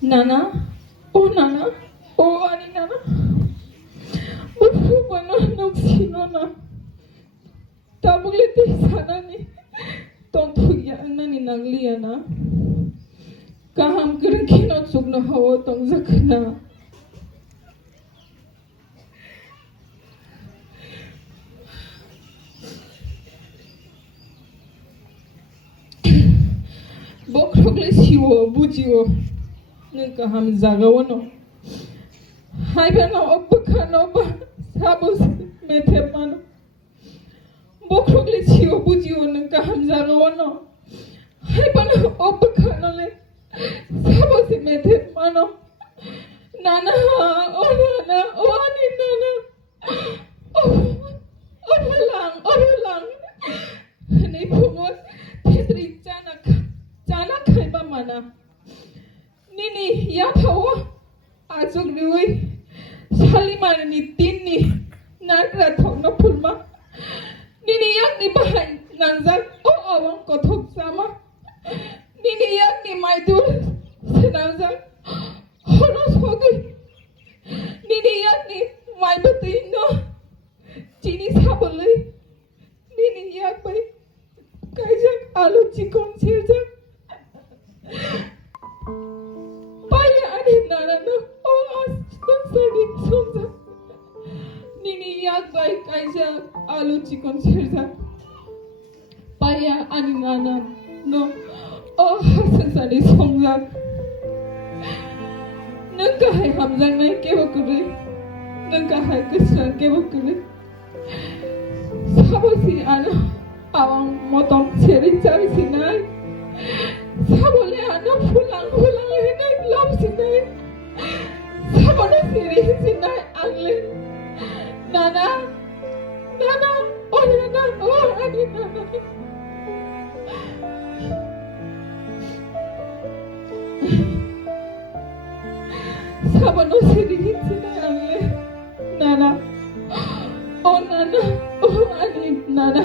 Nana, Nana, Ani Nana. Bano noksino na. Tabuglete sana ni. Tonto na ni nagliya na. Kaham kerengkino sugna hawa tong zakna. Bokrokle siwo bujiwo. Nengka ham zagawono. Hai bano opakano ba sabos metepano. Bokrokle siwo bujiwo nengka ham zagawono. Hai bano opakano le sabos metepano. Nana, Nana, Ani Nana. Lang. Nei pumot Petri Jana kaiba mana. Nini ya pawa azuk niwi salimar ni tinni nagra thokna pulma. Nini yak ni bahan nangzak awang kothok sama. Nini yak ni maidur senangzak honos hogi. Nini yak ni maibatin no chini sabole. Nini yak bai kaijak alu chikon chirjak. Paya ani Nana no aston sadi sonza. Nini yak bai kaijak alu chikon chirjak. Paya ani Nana no aston sadi sonza. Nengka hai hamzang nai kewa kure. Nengka hai kesran kewa kure. Sabosi ana awang motong seri cari sinai. Sabole ana pulang henai lam sinai. Sabole seri sinai angle. Nana, Nana, Ani Nana. Sabole seri sinai angle. Nana, Nana, Ani Nana.